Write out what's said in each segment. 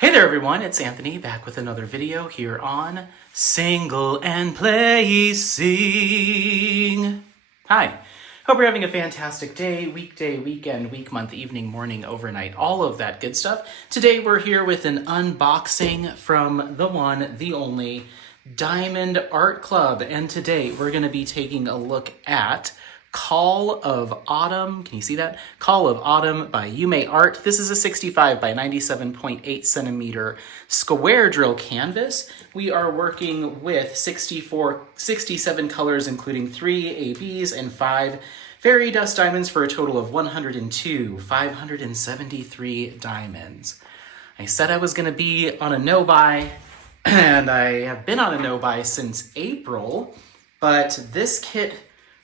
Hey there everyone, it's Anthony back with another video here on Single and Placing. Hi, hope you're having a fantastic day, weekday, weekend, week, month, evening, morning, overnight, all of that good stuff. Today we're here with an unboxing from the one, the only, Diamond Art Club. And today we're going to be taking a look at Call of Autumn. Can you see that? Call of Autumn by Yuumei Art. This is a 65 by 97.8 centimeter square drill canvas. We are working with 67 colors, including 3 ABs and 5 fairy dust diamonds for a total of 573 diamonds. I said I was going to be on a no-buy, and I have been on a no-buy since April, but this kit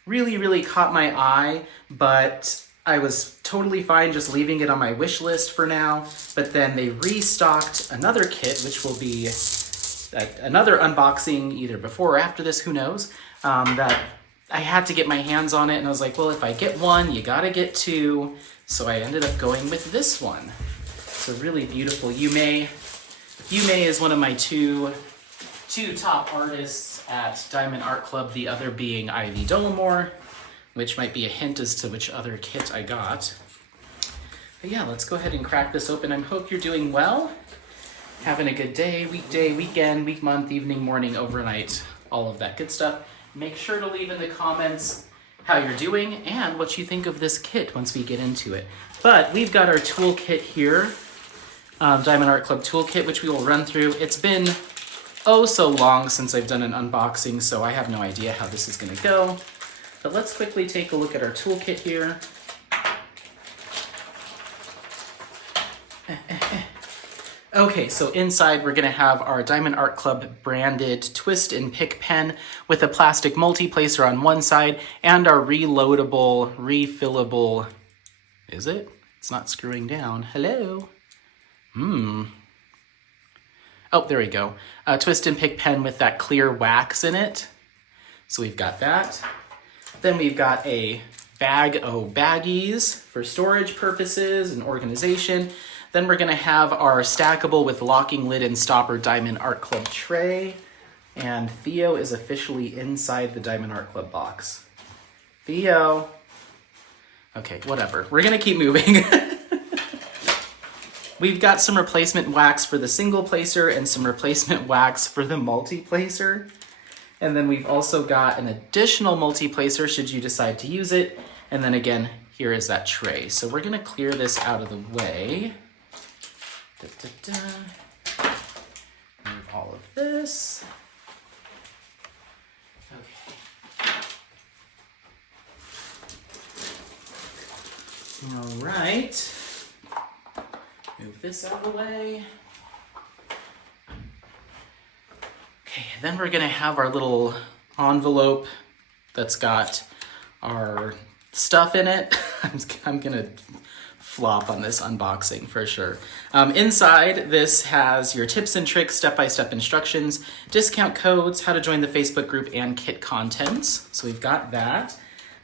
really caught my eye, but I was totally fine just leaving it on my wish list for now. But then they restocked another kit, which will be another unboxing either before or after this, who knows, that I had to get my hands on it. And I was like, well, if I get one, you gotta get two. So I ended up going with this one. It's a really beautiful Yuumei. Yuumei is one of my two top artists at Diamond Art Club, the other being Ivy Dollamore, which might be a hint as to which other kit I got. But yeah, let's go ahead and crack this open. I hope you're doing well, having a good day, weekday, weekend, week, month, evening, morning, overnight, all of that good stuff. Make sure to leave in the comments how you're doing and what you think of this kit once we get into it. But we've got our toolkit here, Diamond Art Club toolkit, which we will run through. It's been so long since I've done an unboxing, so I have no idea how this is going to go. But let's quickly take a look at our toolkit here. Okay, so inside we're going to have our Diamond Art Club branded twist and pick pen with a plastic multi-placer on one side and our reloadable, refillable, is it? It's not screwing down. Hello? Oh, there we go. Twist and pick pen with that clear wax in it. So we've got that. Then we've got a bag of baggies for storage purposes and organization. Then we're going to have our stackable with locking lid and stopper Diamond Art Club tray. And Theo is officially inside the Diamond Art Club box. Theo. Okay, whatever. We're going to keep moving. We've got some replacement wax for the single placer and some replacement wax for the multi-placer. And then we've also got an additional multi-placer should you decide to use it. And then again, here is that tray. So we're gonna clear this out of the way. Move all of this. Okay. All right. Move this out of the way. Okay, then we're gonna have our little envelope that's got our stuff in it. I'm gonna flop on this unboxing for sure. Inside, this has your tips and tricks, step-by-step instructions, discount codes, how to join the Facebook group, and kit contents. So we've got that.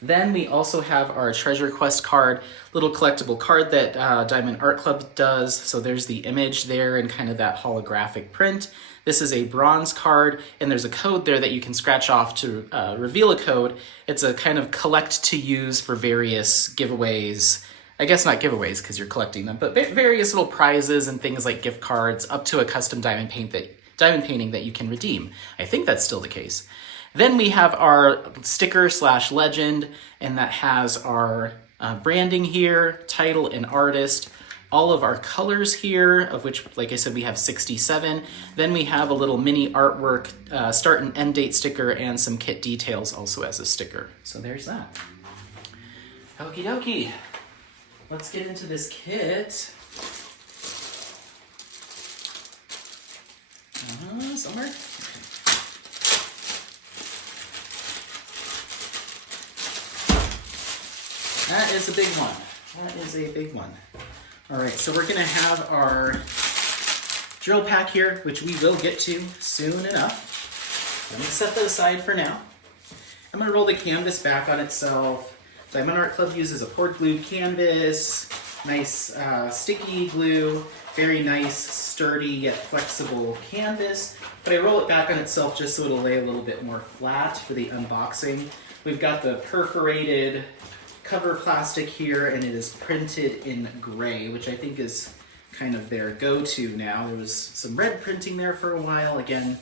Then we also have our treasure quest card, little collectible card that Diamond Art Club does. So there's the image there and kind of that holographic print. This is a bronze card, and there's a code there that you can scratch off to reveal a code. It's a kind of collect to use for various giveaways. I guess not giveaways because you're collecting them, but various little prizes and things like gift cards up to a custom diamond painting that you can redeem. I think that's still the case. Then we have our sticker / legend, and that has our branding here, title and artist, all of our colors here, of which, like I said, we have 67. Then we have a little mini artwork, start and end date sticker, and some kit details also as a sticker. So there's that. Okie dokie. Let's get into this kit. Somewhere. That is a big one. That is a big one. All right, so we're gonna have our drill pack here, which we will get to soon enough. Let me set that aside for now. I'm gonna roll the canvas back on itself. Diamond Art Club uses a poured glued canvas. Nice sticky glue, very nice, sturdy yet flexible canvas. But I roll it back on itself just so it'll lay a little bit more flat for the unboxing. We've got the perforated cover plastic here, and it is printed in gray, which I think is kind of their go-to now. There was some red printing there for a while. Again,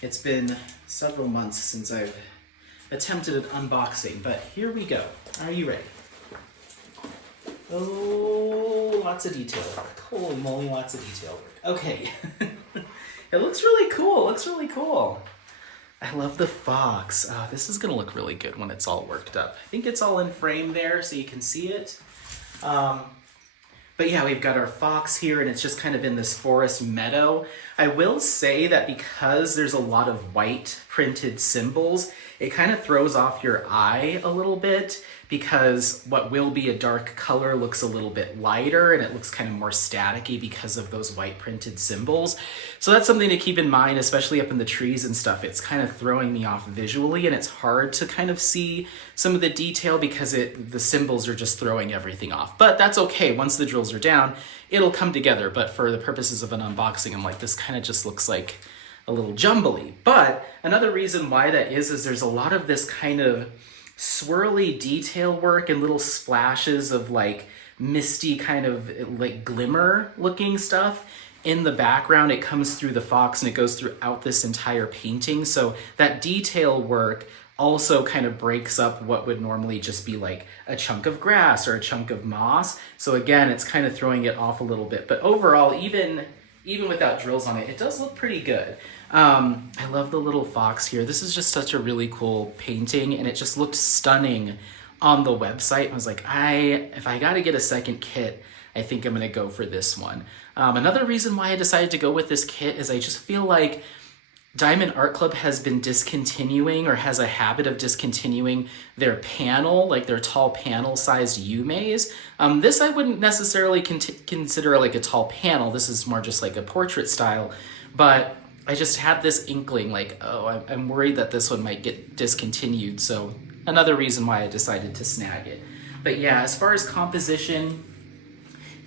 it's been several months since I've attempted an unboxing, but here we go. Are you ready? Oh, lots of detail work. Holy moly, lots of detail work. Okay. It looks really cool. Looks really cool. I love the fox. This is going to look really good when it's all worked up. I think it's all in frame there so you can see it. But yeah, we've got our fox here, and it's just kind of in this forest meadow. I will say that because there's a lot of white printed symbols, it kind of throws off your eye a little bit, because what will be a dark color looks a little bit lighter, and it looks kind of more staticky because of those white printed symbols. So that's something to keep in mind, especially up in the trees and stuff. It's kind of throwing me off visually, and it's hard to kind of see some of the detail because the symbols are just throwing everything off. But that's okay. Once the drills are down, it'll come together. But for the purposes of an unboxing, I'm like, this kind of just looks like a little jumbly. But another reason why that is there's a lot of this kind of swirly detail work and little splashes of like misty kind of like glimmer looking stuff in the background. It comes through the fox and it goes throughout this entire painting. So that detail work also kind of breaks up what would normally just be like a chunk of grass or a chunk of moss. So again, it's kind of throwing it off a little bit. But overall, even without drills on it, it does look pretty good. I love the little fox here. This is just such a really cool painting, and it just looked stunning on the website. I was like, if I got to get a second kit, I think I'm going to go for this one. Another reason why I decided to go with this kit is I just feel like Diamond Art Club has been discontinuing, or has a habit of discontinuing, their panel, like their tall panel sized Yuumeis. This I wouldn't necessarily consider like a tall panel. This is more just like a portrait style, but I just had this inkling like, oh, I'm worried that this one might get discontinued. So another reason why I decided to snag it. But yeah, as far as composition,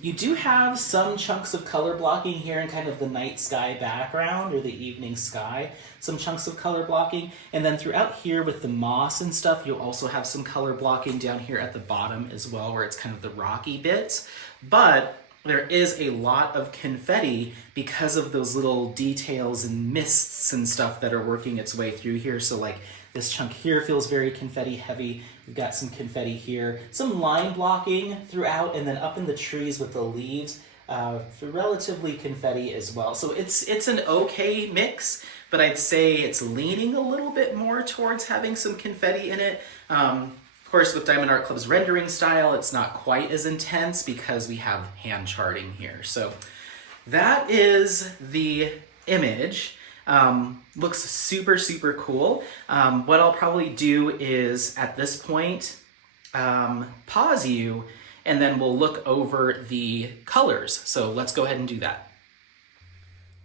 you do have some chunks of color blocking here in kind of the night sky background, or the evening sky, some chunks of color blocking. And then throughout here with the moss and stuff, you'll also have some color blocking down here at the bottom as well, where it's kind of the rocky bits. But there is a lot of confetti because of those little details and mists and stuff that are working its way through here. So like this chunk here feels very confetti heavy. We've got some confetti here, some line blocking throughout, and then up in the trees with the leaves, relatively confetti as well. So it's an okay mix, but I'd say it's leaning a little bit more towards having some confetti in it. Of course, with Diamond Art Club's rendering style, it's not quite as intense because we have hand charting here. So that is the image. Looks super, super cool. What I'll probably do is, at this point, pause you, and then we'll look over the colors. So let's go ahead and do that.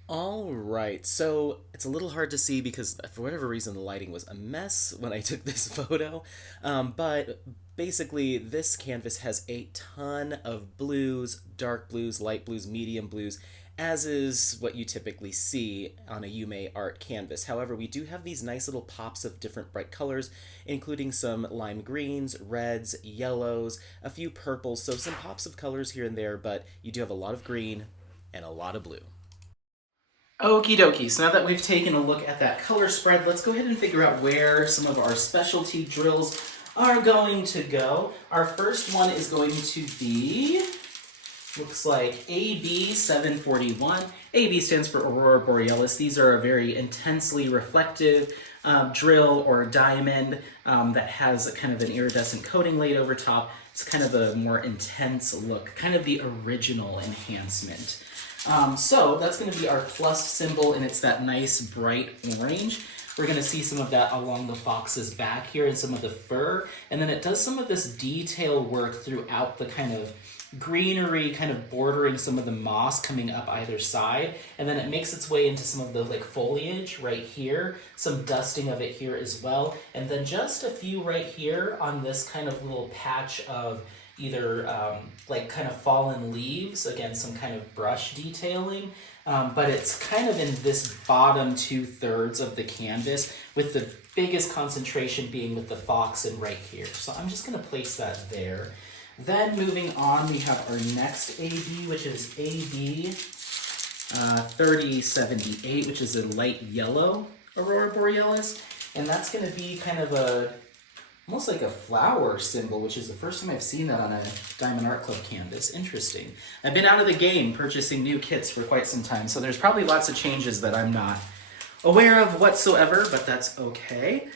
All right, so it's a little hard to see because for whatever reason the lighting was a mess when I took this photo, but basically this canvas has a ton of blues, dark blues, light blues, medium blues, as is what you typically see on a Yuumei art canvas. However, we do have these nice little pops of different bright colors, including some lime greens, reds, yellows, a few purples, so some pops of colors here and there, but you do have a lot of green and a lot of blue. Okie dokie, so now that we've taken a look at that color spread, let's go ahead and figure out where some of our specialty drills are going to go. Our first one is going to be, looks like AB 741. AB stands for Aurora Borealis. These are a very intensely reflective drill or diamond that has a kind of an iridescent coating laid over top. It's kind of a more intense look, kind of the original enhancement. So that's going to be our plus symbol, and it's that nice bright orange. We're going to see some of that along the fox's back here and some of the fur, and then it does some of this detail work throughout the kind of greenery, kind of bordering some of the moss coming up either side, and then it makes its way into some of the like foliage right here, some dusting of it here as well, and then just a few right here on this kind of little patch of either like kind of fallen leaves, again, some kind of brush detailing, but it's kind of in this bottom 2/3 of the canvas, with the biggest concentration being with the fox and right here. So I'm just gonna place that there. Then moving on, we have our next AB, which is AB 3078, which is a light yellow Aurora Borealis. And that's gonna be kind of almost like a flower symbol, which is the first time I've seen that on a Diamond Art Club canvas. Interesting. I've been out of the game purchasing new kits for quite some time, so there's probably lots of changes that I'm not aware of whatsoever, but that's okay.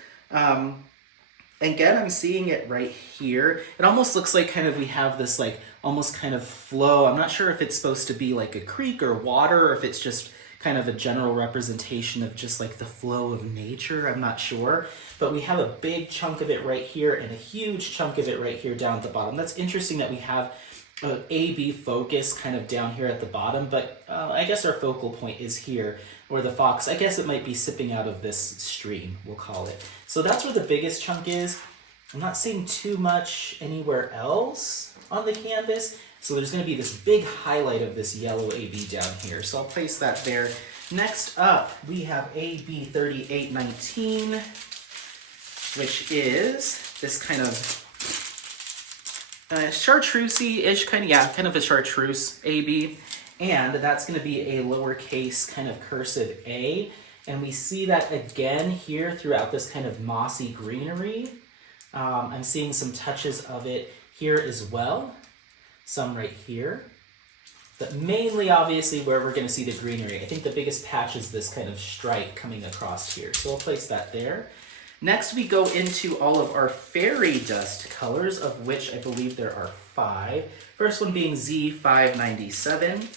Again, I'm seeing it right here. It almost looks like kind of we have this like almost kind of flow. I'm not sure if it's supposed to be like a creek or water, or if it's just kind of a general representation of just like the flow of nature. I'm not sure, but we have a big chunk of it right here and a huge chunk of it right here down at the bottom. That's interesting that we have an A-B focus kind of down here at the bottom, but I guess our focal point is here, or the fox, I guess it might be sipping out of this stream, we'll call it. So that's where the biggest chunk is. I'm not seeing too much anywhere else on the canvas, so there's going to be this big highlight of this yellow AB down here. So I'll place that there. Next up, we have AB 3819, which is this kind of chartreusey-ish kind of a chartreuse AB. And that's going to be a lowercase kind of cursive A. And we see that again here throughout this kind of mossy greenery. I'm seeing some touches of it here as well. Some right here. But mainly, obviously, where we're going to see the greenery. I think the biggest patch is this kind of stripe coming across here. So we'll place that there. Next, we go into all of our fairy dust colors, of which I believe there are 5. First one being Z597.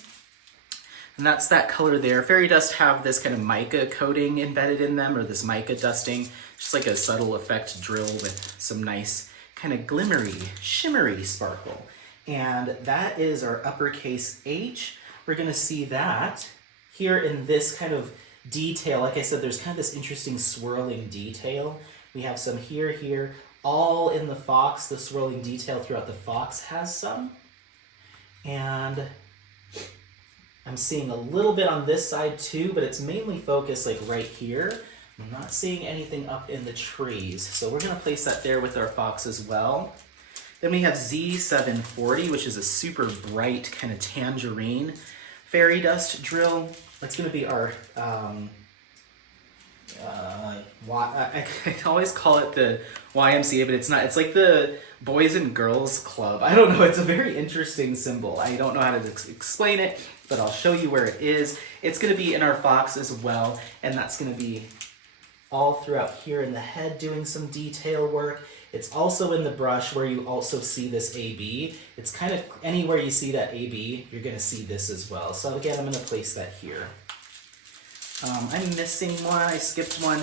And that's that color there. Fairy dust have this kind of mica coating embedded in them, or this mica dusting, just like a subtle effect drill with some nice kind of glimmery, shimmery sparkle. And that is our uppercase H. We're gonna see that here in this kind of detail. Like I said, there's kind of this interesting swirling detail. We have some here, all in the fox. The swirling detail throughout the fox has some. And I'm seeing a little bit on this side too, but it's mainly focused like right here. I'm not seeing anything up in the trees. So we're gonna place that there with our fox as well. Then we have Z740, which is a super bright kind of tangerine fairy dust drill. That's gonna be our, I always call it the YMCA, but it's not. It's like the Boys and Girls Club. I don't know, it's a very interesting symbol. I don't know how to explain it, but I'll show you where it is. It's gonna be in our fox as well, and that's gonna be all throughout here in the head doing some detail work. It's also in the brush where you also see this AB. It's kind of anywhere you see that AB, you're gonna see this as well. So again, I'm gonna place that here. I'm missing one, I skipped one.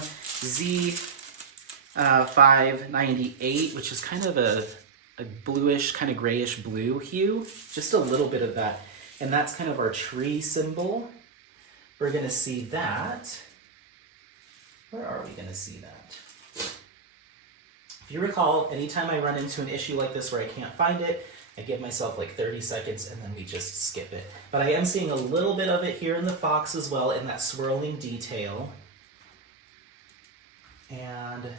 Z598, which is kind of a bluish, kind of grayish blue hue. Just a little bit of that. And that's kind of our tree symbol. We're gonna see that. Where are we gonna see that? If you recall, anytime I run into an issue like this where I can't find it, I give myself like 30 seconds and then we just skip it. But I am seeing a little bit of it here in the fox as well, in that swirling detail. And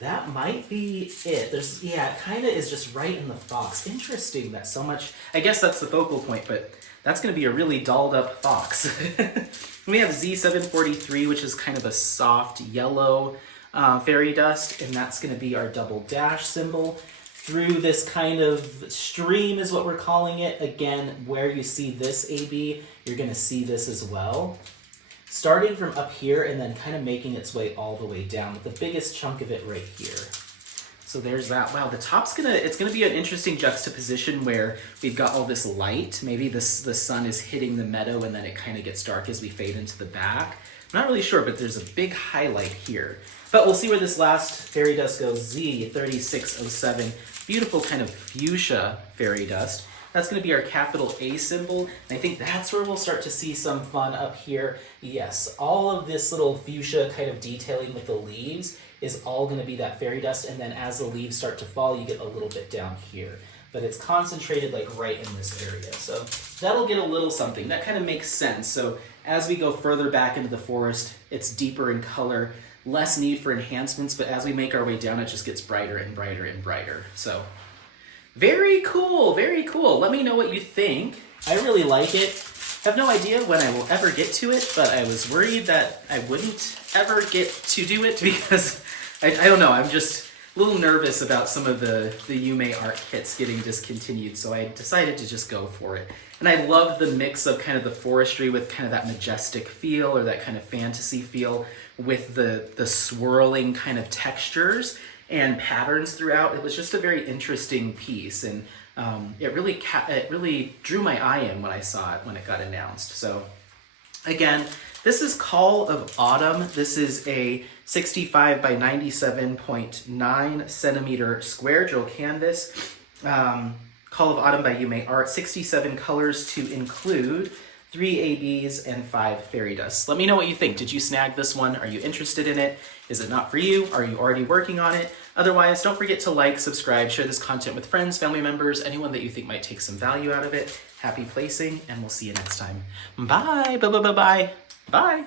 that might be it. Yeah, it kind of is just right in the fox. Interesting that so much, I guess that's the focal point, but that's gonna be a really dolled up fox. We have Z743, which is kind of a soft yellow fairy dust, and that's gonna be our double dash symbol. Through this kind of stream is what we're calling it. Again, where you see this AB, you're gonna see this as well. Starting from up here and then kind of making its way all the way down, with the biggest chunk of it right here. So there's that. Wow, the top's it's gonna be an interesting juxtaposition where we've got all this light. Maybe the sun is hitting the meadow and then it kind of gets dark as we fade into the back. I'm not really sure, but there's a big highlight here. But we'll see where this last fairy dust goes. Z3607, beautiful kind of fuchsia fairy dust. That's gonna be our capital A symbol. And I think that's where we'll start to see some fun up here. Yes, all of this little fuchsia kind of detailing with the leaves is all going to be that fairy dust, and then as the leaves start to fall, you get a little bit down here. But it's concentrated like right in this area. So that'll get a little something. That kind of makes sense. So as we go further back into the forest, it's deeper in color, less need for enhancements, but as we make our way down, it just gets brighter and brighter and brighter. So very cool, very cool. Let me know what you think. I really like it. I have no idea when I will ever get to it, but I was worried that I wouldn't ever get to do it because I don't know, I'm just a little nervous about some of the Yuumei art kits getting discontinued, so I decided to just go for it. And I love the mix of kind of the forestry with kind of that majestic feel or that kind of fantasy feel with the swirling kind of textures and patterns throughout. It was just a very interesting piece, and it really drew my eye in when I saw it when it got announced. So again, this is Call of Autumn. This is a 65 by 97.9 centimeter square drill canvas. Call of Autumn by Yuumei Art, 67 colors to include 3 ABs and 5 fairy dusts. Let me know what you think. Did you snag this one? Are you interested in it? Is it not for you? Are you already working on it? Otherwise, don't forget to like, subscribe, share this content with friends, family members, anyone that you think might take some value out of it. Happy placing, and we'll see you next time. Bye, bye, bye, bye, bye. Bye.